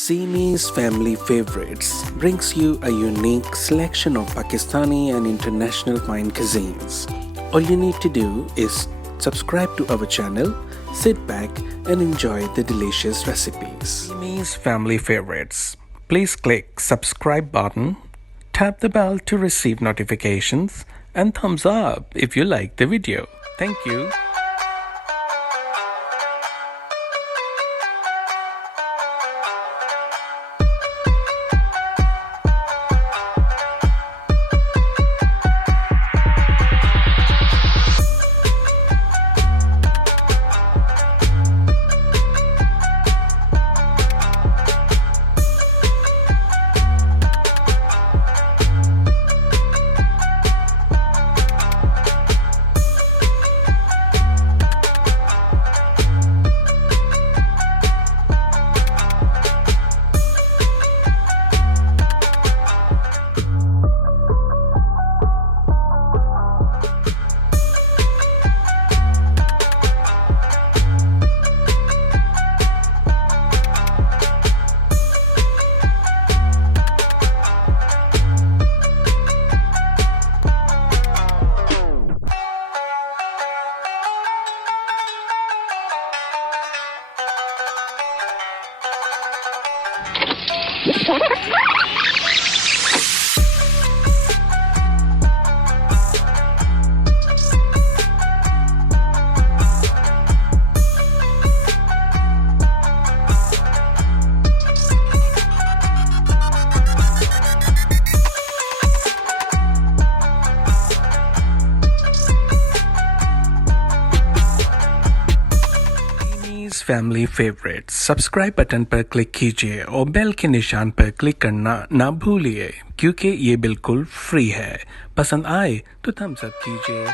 C-meez Family Favorites brings you a unique selection of Pakistani and international fine cuisines. All you need to do is subscribe to our channel, sit back and enjoy the delicious recipes. C-meez Family Favorites. Please click subscribe button, tap the bell to receive notifications and thumbs up if you like the video. Thank you. Family favourite subscribe button पर click कीजिए और bell के निशान पर click करना ना भूलिए क्योंकि ये बिल्कुल फ्री है। पसंद आए तो थम्स अप कीजिए।